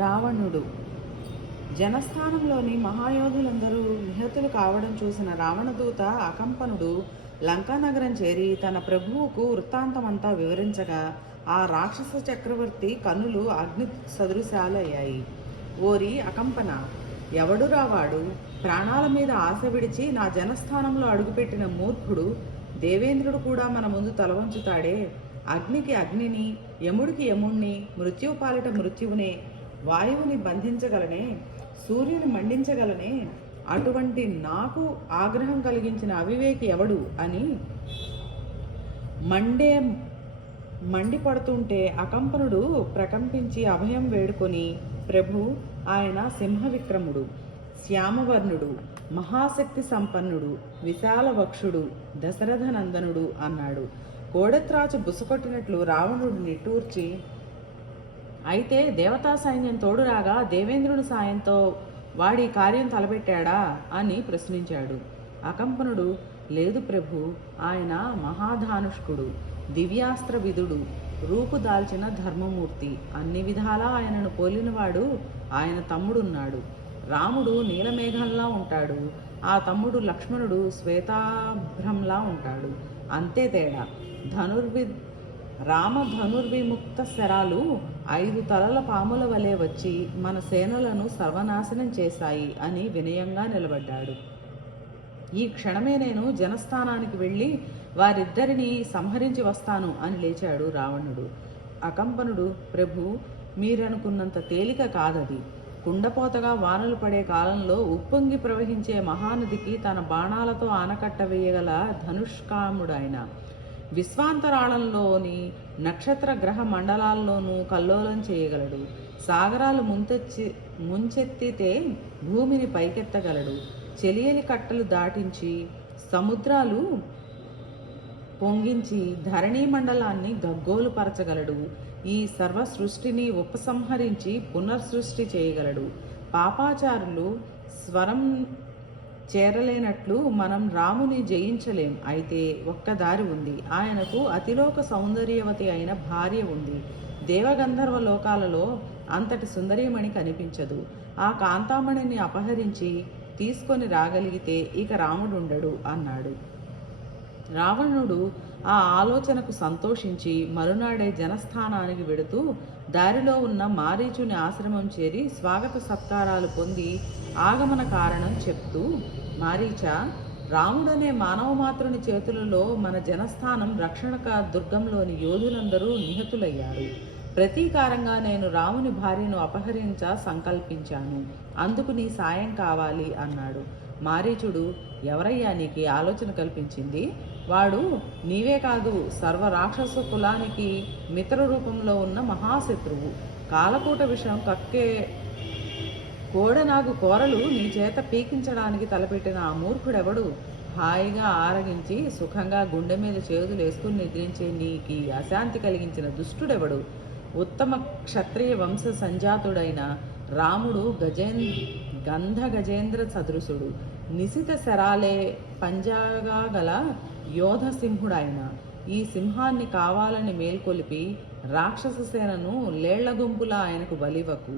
రావణుడు. జనస్థానంలోని మహాయోధులందరూ నిహతులు కావడం చూసిన రావణదూత అకంపనుడు లంకానగరం చేరి తన ప్రభువుకు వృత్తాంతమంతా వివరించగా ఆ రాక్షస చక్రవర్తి కన్నులు అగ్ని సదృశాలయ్యాయి. ఓరి అకంపన, ఎవడురా వాడు? ప్రాణాల మీద ఆశ విడిచి నా జనస్థానంలో అడుగుపెట్టిన మూర్ఖుడు. దేవేంద్రుడు కూడా మన ముందు తలవంచుతాడే. అగ్నికి అగ్నిని, యముడికి యముణ్ణి, మృత్యువు పాలిట మృత్యువునే, వాయువుని బంధించగలనే, సూర్యుని మండించగలనే. అటువంటి నాకు ఆగ్రహం కలిగించిన అవివేకి ఎవడు అని మండిపడుతుంటే అకంపనుడు ప్రకంపించి అభయం వేడుకొని, ప్రభు, ఆయన సింహవిక్రముడు, శ్యామవర్ణుడు, మహాశక్తి సంపన్నుడు, విశాల వక్షుడు, దశరథ నందనుడు అన్నాడు. కోడెత్రాచు బుసకొట్టినట్లు రావణుడు నిట్టూర్చి, అయితే దేవతా సైన్యం తోడురాగా దేవేంద్రుని సాయంతో వాడి కార్యం తలపెట్టాడా అని ప్రశ్నించాడు. అకంపనుడు, లేదు ప్రభు, ఆయన మహాధానుష్కుడు, దివ్యాస్త్ర విధుడు, రూపుదాల్చిన ధర్మమూర్తి. అన్ని విధాలా ఆయనను పోలినవాడు ఆయన తమ్ముడున్నాడు. రాముడు నీలమేఘంలా ఉంటాడు, ఆ తమ్ముడు లక్ష్మణుడు శ్వేతాభ్రంలా ఉంటాడు. అంతే తేడా. రామ ధనుర్విముక్త శరాలు 5 తలల పాముల వలె వచ్చి మన సేనలను సర్వనాశనం చేశాయి అని వినయంగా నిలబడ్డాడు. ఈ క్షణమే నేను జనస్థానానికి వెళ్ళి వారిద్దరిని సంహరించి వస్తాను అని లేచాడు రావణుడు. అకంపనుడు, ప్రభు, మీరనుకున్నంత తేలిక కాదది. కుండపోతగా వానలు పడే కాలంలో ఉప్పొంగి ప్రవహించే మహానదికి తన బాణాలతో ఆనకట్ట వేయగల ధనుష్కాముడైన, విశ్వాంతరాళంలోని నక్షత్ర గ్రహ మండలాల్లోనూ కల్లోలం చేయగలడు. సాగరాలు ముంచెత్తితే భూమిని పైకెత్తగలడు. చెలియలి కట్టలు దాటించి సముద్రాలు పొంగించి ధరణీ మండలాన్ని గగ్గోలు పరచగలడు. ఈ సర్వ సృష్టిని ఉపసంహరించి పునర్సృష్టి చేయగలడు. పాపాచారులు స్వరం చేరలేనట్లు మనం రాముని జయించలేం. అయితే ఒక్క దారి ఉంది. ఆయనకు అతిలోక సౌందర్యవతి అయిన భార్య ఉంది. దేవగంధర్వ లోకాలలో అంతటి సుందరీమణి కనిపించదు. ఆ కాంతామణిని అపహరించి తీసుకొని రాగలిగితే ఇక రాముడుండడు అన్నాడు. రావణుడు ఆ ఆలోచనకు సంతోషించి మరునాడే జనస్థానానికి వెడుతూ దారిలో ఉన్న మారీచుని ఆశ్రమం చేరి స్వాగత సత్కారాలు పొంది ఆగమన కారణం చెప్తూ, మారీచ, రాముడనే మానవమాతృని చేతులలో మన జనస్థానం రక్షణక దుర్గంలోని యోధులందరూ నిహతులయ్యారు. ప్రతీకారంగా నేను రాముని భార్యను అపహరించ సంకల్పించాను. అందుకు నీ సాయం కావాలి అన్నాడు. మారీచుడు, ఎవరయ్యా నీకు ఆలోచన కల్పించింది? వాడు నీవే కాదు, సర్వ రాక్షస కులానికి మిత్ర రూపంలో ఉన్న మహాశత్రువు. కాలకూట విషయం కక్కే కోడనాగు కోరలు నీ చేత పీకించడానికి తలపెట్టిన ఆ మూర్ఖుడెవడు? హాయిగా ఆరగించి సుఖంగా గుండె మీద చేతులు వేసుకుని నిద్రించే నీకి అశాంతి కలిగించిన దుష్టుడెవడు? ఉత్తమ క్షత్రియ వంశ సంజాతుడైన రాముడు గజేంద్ర సదృశుడు, నిశిత శరాలే పంజాగా గల యోధ సింహుడైన ఈ సింహాన్ని కావాలని మేల్కొలిపి రాక్షస సేనను లేళ్ల గుంపులా ఆయనకు బలివకు.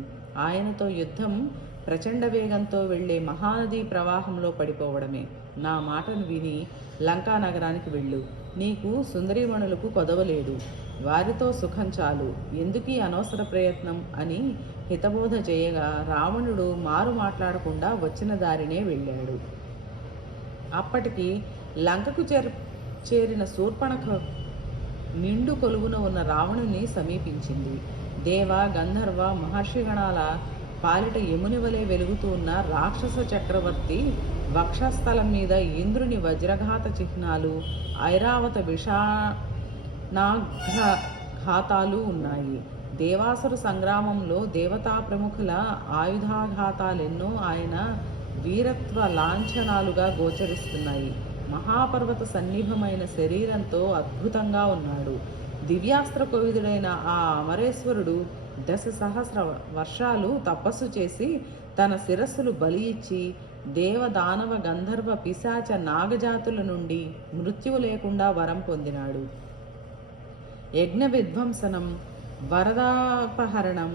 ఆయనతో యుద్ధం ప్రచండ వేగంతో వెళ్లే మహానదీ ప్రవాహంలో పడిపోవడమే. నా మాటను విని లంకా నగరానికి వెళ్ళు. నీకు సుందరీమణులకు కొదవలేదు. వారితో సుఖం చాలు. ఎందుకీ అనవసర ప్రయత్నం అని హితబోధ చేయగా రావణుడు మారు మాట్లాడకుండా వచ్చిన దారినే వెళ్ళాడు. అప్పటికి లంకకు చేరిన శూర్పణఖ నిండు కొలువున ఉన్న రావణుని సమీపించింది. దేవ, గంధర్వ, మహర్షిగణాల పాలిట యముని వలె వెలుగుతూ ఉన్న రాక్షస చక్రవర్తి వక్షస్థలం మీద ఇంద్రుని వజ్రఘాత చిహ్నాలు, ఐరావత విషానాఘాతాలు ఉన్నాయి. దేవాసుర సంగ్రామంలో దేవతా ప్రముఖుల ఆయుధాఘాతాలెన్నో ఆయన వీరత్వ లాంఛనాలుగా గోచరిస్తున్నాయి. మహాపర్వత సన్నిభమైన శరీరంతో అద్భుతంగా ఉన్నాడు. దివ్యాస్త్ర కోవిదుడైన ఆ అమరేశ్వరుడు 10,000 వర్షాలు తపస్సు చేసి తన శిరస్సులు బలి ఇచ్చి దేవదానవ గంధర్వ పిశాచ నాగజాతుల నుండి మృత్యువు లేకుండా వరం పొందినాడు. యజ్ఞ విధ్వంసనం, వరదాపహరణం,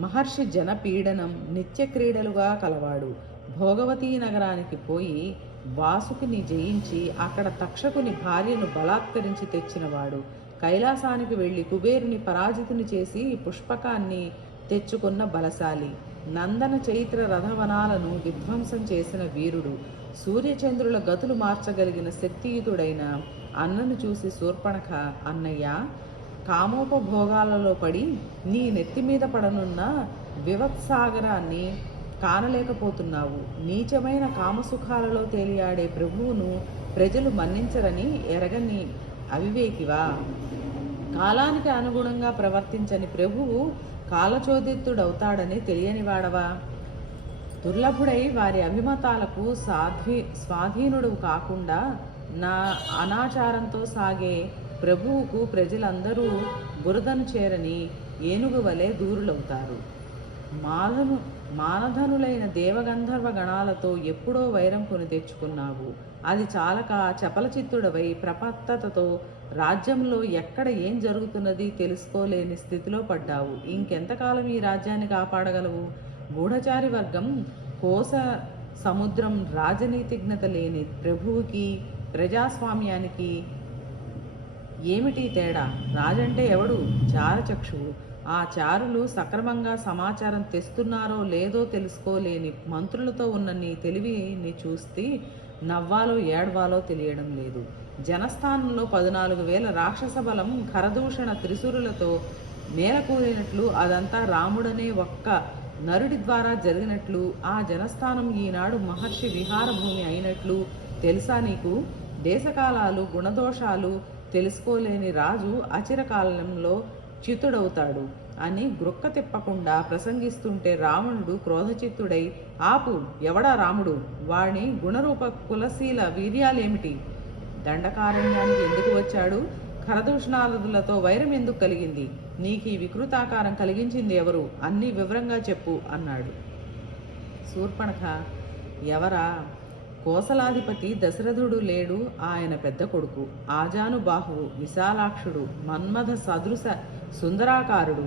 మహర్షి జనపీడనం నిత్య క్రీడలుగా కలవాడు. భోగవతీ నగరానికి పోయి వాసుకిని జయించి అక్కడ తక్షకుని భార్యను బలాత్కరించి తెచ్చినవాడు. కైలాసానికి వెళ్ళి కుబేరుని పరాజితుని చేసి పుష్పకాన్ని తెచ్చుకున్న బలశాలి. నందన చైత్ర రథవనాలను విధ్వంసం చేసిన వీరుడు. సూర్యచంద్రుల గతులు మార్చగలిగిన శక్తియుతుడైన అన్నను చూసి శూర్పణఖ, అన్నయ్య, కామోపభోగాలలో పడి నీ నెత్తి మీద పడనున్న వివత్సాగరాన్ని కానలేకపోతున్నావు. నీచమైన కామసుఖాలలో తేలియాడే ప్రభువును ప్రజలు మన్నించరని ఎరగని అవివేకివా? కాలానికి అనుగుణంగా ప్రవర్తించని ప్రభువు కాలచోదిత్తుడవుతాడని తెలియనివాడవా? దుర్లభుడై వారి అభిమతాలకు స్వాధీనుడు కాకుండా నా అనాచారంతో సాగే ప్రభువుకు ప్రజలందరూ బురదను చేరని ఏనుగు వలె దూరులవుతారు. మానధనులైన దేవగంధర్వ గణాలతో ఎప్పుడో వైరం కొని తెచ్చుకున్నావు. అది చాలక చపలచిత్తుడవై ప్రపత్తతతో రాజ్యంలో ఎక్కడ ఏం జరుగుతున్నది తెలుసుకోలేని స్థితిలో పడ్డావు. ఇంకెంతకాలం ఈ రాజ్యాన్ని కాపాడగలవు? గూఢచారి వర్గం, కోస సముద్రం, రాజనీతిజ్ఞత లేని ప్రభువుకి ప్రజాస్వామ్యానికి ఏమిటి తేడా? రాజంటే ఎవడు? చారచక్షువు. ఆ చారులు సక్రమంగా సమాచారం తెస్తున్నారో లేదో తెలుసుకోలేని మంత్రులతో ఉన్న నీ తెలివిని చూస్తే నవ్వాలో ఏడవాలో తెలియడం లేదు. జనస్థానంలో 14,000 రాక్షస బలం ఖరదూషణ త్రిశూరులతో నేలకూలినట్లు అదంతా రాముడనే ఒక్క నరుడి ద్వారా జరిగినట్లు ఆ జనస్థానం ఈనాడు మహర్షి విహార భూమి అయినట్లు తెలుసా నీకు? దేశకాలాలు గుణదోషాలు తెలుసుకోలేని రాజు అచిరకాలంలో చిత్తుడవుతాడు అని గ్రుక్క తిప్పకుండా ప్రసంగిస్తుంటే రావణుడు క్రోధచిత్తుడై, ఆపు, ఎవడా రాముడు? వాడి గుణరూప కులశీల వీర్యాలేమిటి? దండకారణ్యానికి ఎందుకు వచ్చాడు? ఖరదూషణాదులతో వైరం ఎందుకు కలిగింది? నీకు ఈ వికృతాకారం కలిగించింది ఎవరు? అన్నీ వివరంగా చెప్పు అన్నాడు. శూర్పణఖ, ఎవరా? కోసలాధిపతి దశరథుడు లేడు, ఆయన పెద్ద కొడుకు. ఆజానుబాహువు, విశాలాక్షుడు, మన్మథ సదృశ సుందరాకారుడు,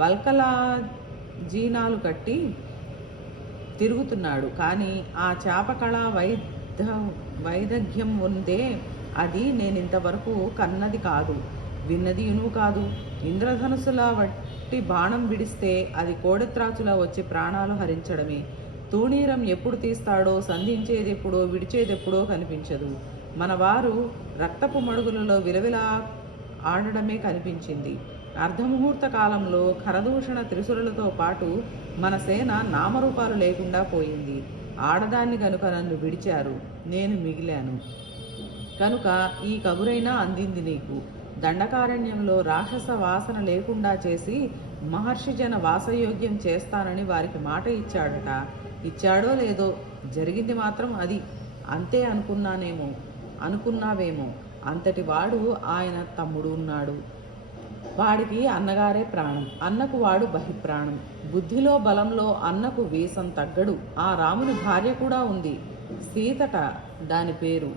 వల్కలాజీనాలు కట్టి తిరుగుతున్నాడు. కానీ ఆ చాపకళ వైదగ్ధ్యం ఉందే, అది నేనింతవరకు కన్నది కాదు, విన్నదియును కాదు. ఇంద్రధనుసులా వట్టి బాణం విడిస్తే అది కోడెత్రాచులా వచ్చి ప్రాణాలు హరించడమే. తూణీరం ఎప్పుడు తీస్తాడో, సంధించేదెప్పుడో, విడిచేదెప్పుడో కనిపించదు. మన వారు రక్తపు మడుగులలో విలవిలా ఆడడమే కనిపించింది. అర్ధముహూర్త కాలంలో ఖరదూషణ త్రిశూరులతో పాటు మన సేన నామరూపాలు లేకుండా పోయింది. ఆడదాన్ని కనుక నన్ను విడిచారు, నేను మిగిలాను కనుక ఈ కబురైనా అందింది నీకు. దండకారణ్యంలో రాక్షస వాసన లేకుండా చేసి మహర్షి జన వాసయోగ్యం చేస్తానని వారికి మాట ఇచ్చాడట. ఇచ్చాడో లేదో, జరిగింది మాత్రం అది. అంతే అనుకున్నావేమో. అంతటి వాడు ఆయన తమ్ముడు ఉన్నాడు. వాడికి అన్నగారే ప్రాణం, అన్నకు వాడు బహిప్రాణం. బుద్ధిలో బలంలో అన్నకు వీసం తగ్గడు. ఆ రాముని భార్య కూడా ఉంది, సీతట దాని పేరు.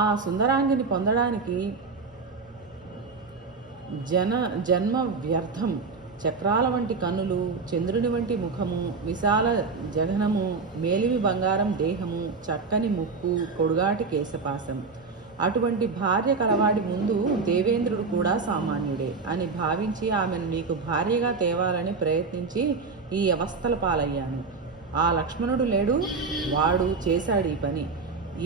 ఆ సుందరాంగిని పొందడానికి జన్మ వ్యర్థం. చక్రాల వంటి కన్నులు, చంద్రుని వంటి ముఖము, విశాల జఘనము, మేలిమి బంగారం దేహము, చక్కని ముక్కు, పొడుగాటి కేశపాసం. అటువంటి భార్య కలవాడి ముందు దేవేంద్రుడు కూడా సామాన్యుడే అని భావించి ఆమెను నీకు భార్యగా తేవాలని ప్రయత్నించి ఈ అవస్థల పాలయ్యాను. ఆ లక్ష్మణుడు లేడు, వాడు చేశాడు ఈ పని.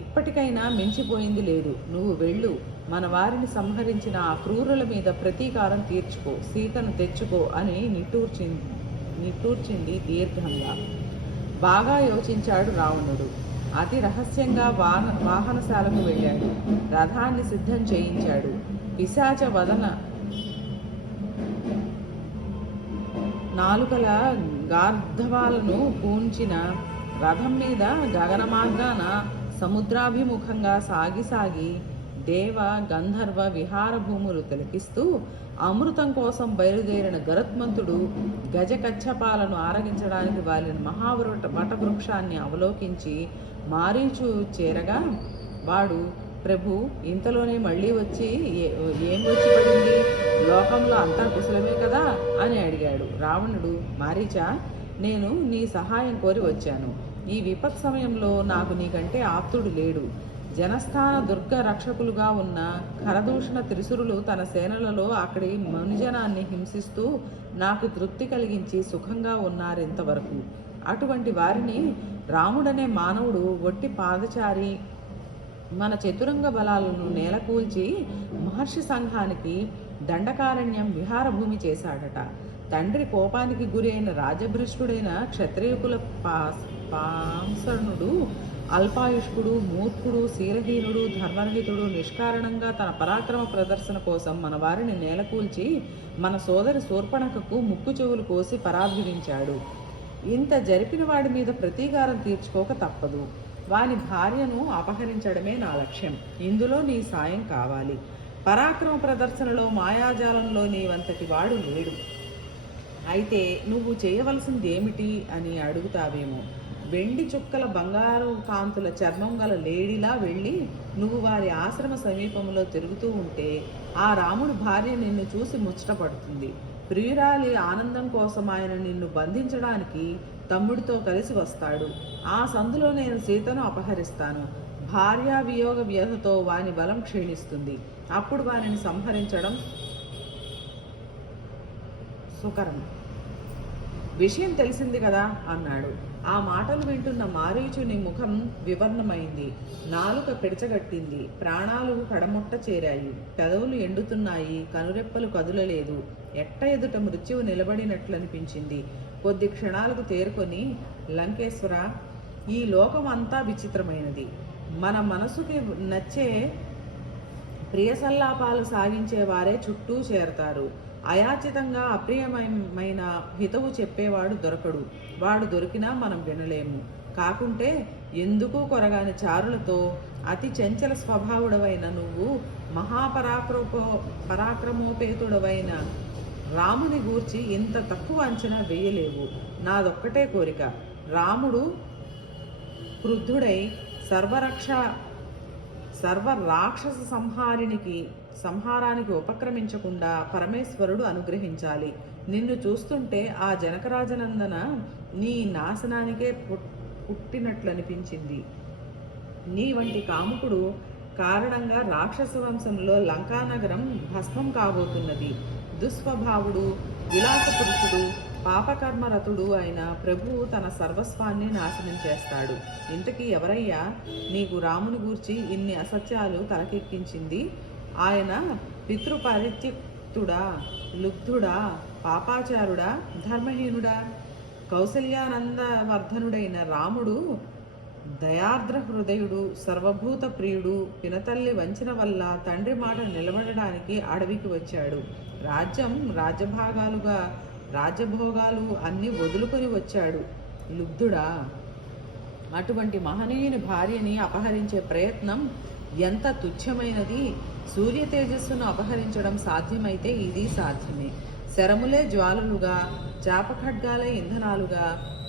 ఇప్పటికైనా మించిపోయింది లేదు. నువ్వు వెళ్ళు, మన వారిని సంహరించిన ఆ క్రూరుల మీద ప్రతీకారం తీర్చుకో, సీతను తెచ్చుకో అని నిట్టూర్చింది దీర్ఘంగా. బాగా యోచించాడు రావణుడు. అతి రహస్యంగా వాహనశాలకు వెళ్ళాడు. రథాన్ని సిద్ధం చేయించాడు. పిశాచ వదన నాలుకల గార్ధవాలను పూంచిన రథం మీద గగన మార్గాన సముద్రాభిముఖంగా సాగి దేవ గంధర్వ విహార భూములు తిలకిస్తూ అమృతం కోసం బయలుదేరిన గరుత్మంతుడు గజకచ్చపాలను ఆరగించడానికి వాలిన వటవృక్షాన్ని అవలోకించి మారీచు చేరగా వాడు ప్రభు, ఇంతలోనే మళ్ళీ వచ్చి ఏం వచ్చి పడింది? లోకంలో అంతా కుశలమే కదా అని అడిగాడు. రావణుడు, మారీచా, నేను నీ సహాయం కోరి వచ్చాను. ఈ విపత్ సమయంలో నాకు నీకంటే ఆప్తుడు లేడు. జనస్థాన దుర్గ రక్షకులుగా ఉన్న ఖరదూషణ త్రిశురులు తన సేనలలో అక్కడి మనుజనాన్ని హింసిస్తూ నాకు తృప్తి కలిగించి సుఖంగా ఉన్నారింతవరకు. అటువంటి వారిని రాముడనే మానవుడు ఒట్టి పాదచారి మన చతురంగ బలాలను నేలకూల్చి మహర్షి సంఘానికి దండకారణ్యం విహారభూమి చేశాడట. తండ్రి కోపానికి గురైన రాజభ్రష్టుడైన క్షత్రియుకుల పాంసనుడు అల్పాయుష్కుడు, మూర్ఖుడు, శీలహీనుడు, ధర్మరహితుడు నిష్కారణంగా తన పరాక్రమ ప్రదర్శన కోసం మన వారిని నేలకూల్చి మన సోదరి శూర్పణఖకు ముక్కు చెవులు కోసి పరాభవించాడు. ఇంత జరిపిన వాడి మీద ప్రతీకారం తీర్చుకోక తప్పదు. వాని భార్యను అపహరించడమే నా లక్ష్యం. ఇందులో నీ సాయం కావాలి. పరాక్రమ ప్రదర్శనలో మాయాజాలంలో నీవంతటి వాడు లేడు. అయితే నువ్వు చేయవలసింది ఏమిటి అని అడుగుతావేమో. వెండి చుక్కల బంగారు కాంతుల చర్మం గల లేడీలా వెళ్ళి నువ్వు వారి ఆశ్రమ సమీపంలో తిరుగుతూ ఉంటే ఆ రాముడు భార్య నిన్ను చూసి ముచ్చటపడుతుంది. ప్రియురాలి ఆనందం కోసం ఆయన నిన్ను బంధించడానికి తమ్ముడితో కలిసి వస్తాడు. ఆ సందులో నేను సీతను అపహరిస్తాను. భార్యా వియోగ వ్యధతో వాని బలం క్షీణిస్తుంది. అప్పుడు వారిని సంహరించడం సుకరం. విషయం తెలిసింది కదా అన్నాడు. ఆ మాటలు వింటున్న మారీచుని ముఖం వివర్ణమైంది. నాలుక పిడచగట్టింది. ప్రాణాలు కడముట్ట చేరాయి. పెదవులు ఎండుతున్నాయి. కనురెప్పలు కదులలేదు. ఎట్ట ఎదుట మృత్యువు నిలబడినట్లనిపించింది. కొద్ది క్షణాలకు తేరుకొని, లంకేశ్వర, ఈ లోకం అంతా విచిత్రమైనది. మన మనసుకి నచ్చే ప్రియసల్లాపాలు సాగించే వారే చుట్టూ చేరతారు. అయాచితంగా అప్రియమైన హితవు చెప్పేవాడు దొరకడు. వాడు దొరికినా మనం వినలేము. కాకుంటే ఎందుకు కొరగాని చారులతో అతి చంచల స్వభావుడవైన నువ్వు పరాక్రమోపేతుడవైన రాముని గూర్చి ఇంత తక్కువ అంచనా వేయలేవు. నాదొక్కటే కోరిక. రాముడు క్రుద్ధుడై సర్వరాక్షస సంహారానికి ఉపక్రమించకుండా పరమేశ్వరుడు అనుగ్రహించాలి. నిన్ను చూస్తుంటే ఆ జనకరాజనందన నీ నాశనానికే పుట్టినట్లనిపించింది. నీ వంటి కాముకుడు కారణంగా రాక్షస వంశంలో లంకానగరం భస్మం కాబోతున్నది. దుస్వభావుడు, విలాస పురుషుడు, పాపకర్మరతుడు అయిన ప్రభువు తన సర్వస్వాన్ని నాశనం చేస్తాడు. ఇంతకీ ఎవరయ్యా నీకు రాముని గూర్చి ఇన్ని అసత్యాలు తలకెక్కించింది? ఆయన పితృపరిత్యుక్తుడా, లుబ్ధుడా, పాపాచారుడా, ధర్మహీనుడా? కౌసల్యానందవర్ధనుడైన రాముడు దయార్ద్ర హృదయుడు, సర్వభూత ప్రియుడు. పినతల్లి వంచన వల్ల తండ్రి మాట నిలబడడానికి అడవికి వచ్చాడు. రాజ్యభోగాలు అన్నీ వదులుకొని వచ్చాడు. లుబ్ధుడా? అటువంటి మహనీయుని భార్యని అపహరించే ప్రయత్నం ఎంత తుచ్చమైనది. సూర్య తేజస్సును అపహరించడం సాధ్యమైతే ఇది సాధ్యమే. శరములే జ్వాలలుగా, చాపఖడ్గాలే ఇంధనాలుగా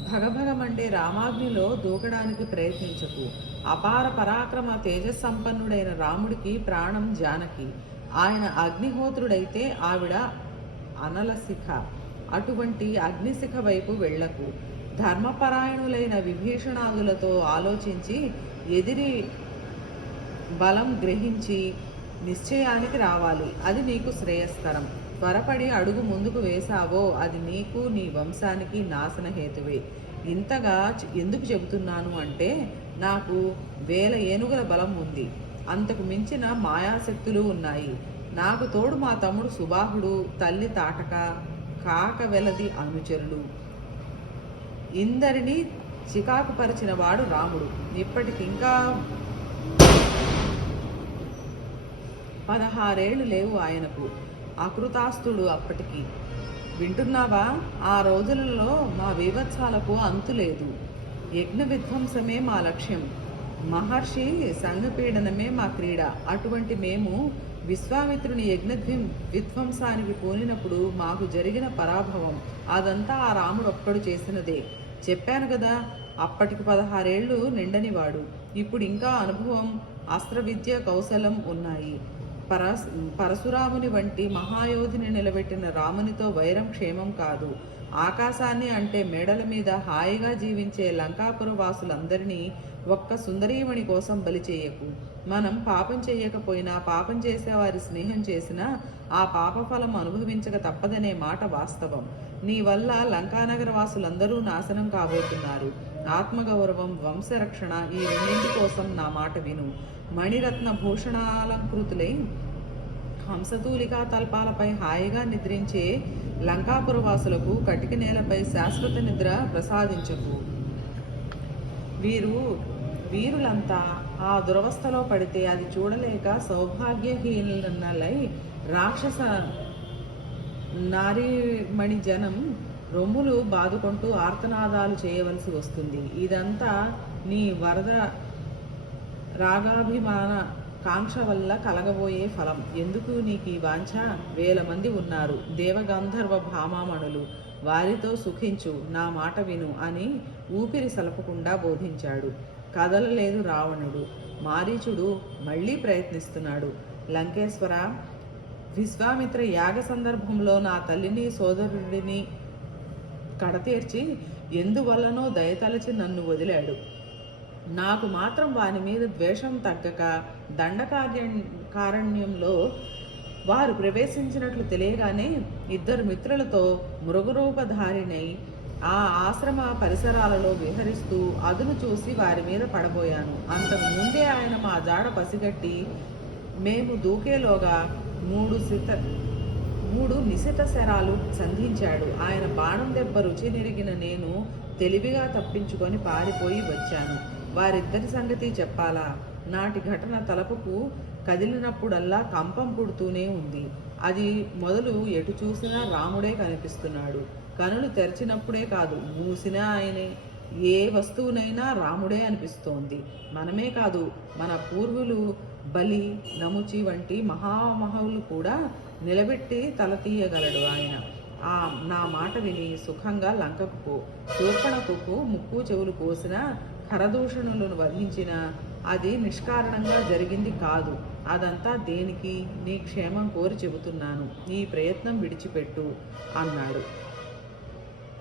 భగభగమంటే రామాగ్నిలో దూకడానికి ప్రయత్నించకు. అపార పరాక్రమ తేజస్సంపన్నుడైన రాముడికి ప్రాణం జానకి. ఆయన అగ్నిహోత్రుడైతే ఆవిడ అనలశిఖ. అటువంటి అగ్నిశిఖ వైపు వెళ్లకు. ధర్మపరాయణులైన విభీషణాదులతో ఆలోచించి ఎదిరి బలం గ్రహించి నిశ్చయానికి రావాలి. అది నీకు శ్రేయస్కరం. త్వరపడి అడుగు ముందుకు వేశావో అది నీకు నీ వంశానికి నాశనహేతువే. ఇంతగా ఎందుకు చెబుతున్నాను అంటే నాకు 1000 ఏనుగుల బలం ఉంది. అంతకు మించిన మాయాశక్తులు ఉన్నాయి. నాకు తోడు మా తమ్ముడు సుబాహుడు, తల్లి తాటక, కాక వెలది అనుచరులు. ఇందరినీ చికాకు పరిచిన వాడు రాముడు. ఇప్పటికింకా 16 ఏళ్ళు లేవు ఆయనకు. అకృతాస్తుడు అప్పటికి. వింటున్నావా? ఆ రోజులలో మా వివత్సాలకు అంతు లేదు. యజ్ఞ విధ్వంసమే మా లక్ష్యం. మహర్షి సంఘపీడనమే మా క్రీడ. అటువంటి మేము విశ్వామిత్రుని విధ్వంసానికి పోనినప్పుడు మాకు జరిగిన పరాభవం అదంతా ఆ రాముడు ఒక్కడు చేసినదే. చెప్పాను కదా, అప్పటికి 16 ఏళ్ళు నిండనివాడు. ఇప్పుడు ఇంకా అనుభవం, అస్త్ర విద్య, కౌశలం ఉన్నాయి. పరస్ పరశురాముని వంటి మహాయోధిని నిలబెట్టిన రామునితో వైరం క్షేమం కాదు. ఆకాశాన్ని అంటే మేడల మీద హాయిగా జీవించే లంకాపుర వాసులందరినీ ఒక్క సుందరీమణి కోసం బలి చేయకు. మనం పాపం చేయకపోయినా, పాపం చేసేవారి స్నేహం చేసినా ఆ పాప ఫలం అనుభవించక తప్పదనే మాట వాస్తవం. నీ వల్ల లంకానగర వాసులందరూ నాశనం కాబోతున్నారు. ఆత్మగౌరవం, వంశరక్షణ ఈ రెండింటి కోసం నా మాట విను. మణిరత్న భూషణాలంకృతులై హంసతూలికా తల్పాలపై హాయిగా నిద్రించే లంకాపుర వాసులకు కటిక నేలపై శాశ్వత నిద్ర ప్రసాదించకు. వీరులంతా ఆ దురవస్థలో పడితే అది చూడలేక సౌభాగ్యహీనులై రాక్షస నారీమణి జనం రొమ్ములు బాదుకుంటూ ఆర్తనాదాలు చేయవలసి వస్తుంది. ఇదంతా నీ వరద రాగాభిమాన కాంక్ష వల్ల కలగబోయే ఫలం. ఎందుకు నీకు ఈ వాంఛ? 1000 మంది ఉన్నారు, దేవగంధర్వ భామామణులు. వారితో సుఖించు, నా మాట విను అని ఊపిరి సలపకుండా బోధించాడు. కదలలేదు రావణుడు. మారీచుడు మళ్ళీ ప్రయత్నిస్తున్నాడు. లంకేశ్వర, విశ్వామిత్ర యాగ సందర్భంలో నా తల్లిని సోదరుడిని కడతీర్చి ఎందువల్లనో దయతలచి నన్ను వదిలాడు. నాకు మాత్రం వాని మీద ద్వేషం తగ్గక దండకారణ్యంలో వారు ప్రవేశించినట్లు తెలియగానే 2 మిత్రులతో మృగరూపధారినై ఆ ఆశ్రమ పరిసరాలలో విహరిస్తూ అదును చూసి వారి మీద పడబోయాను. అంతకు ముందే ఆయన మా జాడ పసిగట్టి మేము దూకేలోగా 3 నిశిత శరాలు సంధించాడు. ఆయన బాణం దెబ్బ రుచి నెరిగిన నేను తెలివిగా తప్పించుకొని పారిపోయి వచ్చాను. వారిద్దరి సంగతి చెప్పాలా? నాటి ఘటన తలపుకు కదిలినప్పుడల్లా కంపం పుడుతూనే ఉంది. అది మొదలు ఎటు చూసినా రాముడే కనిపిస్తున్నాడు. కనులు తెరిచినప్పుడే కాదు, మూసినా ఆయనే. ఏ వస్తువునైనా రాముడే అనిపిస్తోంది. మనమే కాదు, మన పూర్వులు బలి, నముచి వంటి మహామహులు కూడా నిలబెట్టి తల తీయగలడు ఆయన. నా మాట విని సుఖంగా లంకకు పో. శూర్పణఖకు ముక్కు చెవులు కోసిన, ఖరదూషణులను వధించిన అది నిష్కారణంగా జరిగింది కాదు. అదంతా దేనికి? నీ క్షేమం కోరి చెబుతున్నాను. ఈ ప్రయత్నం విడిచిపెట్టు అన్నాడు.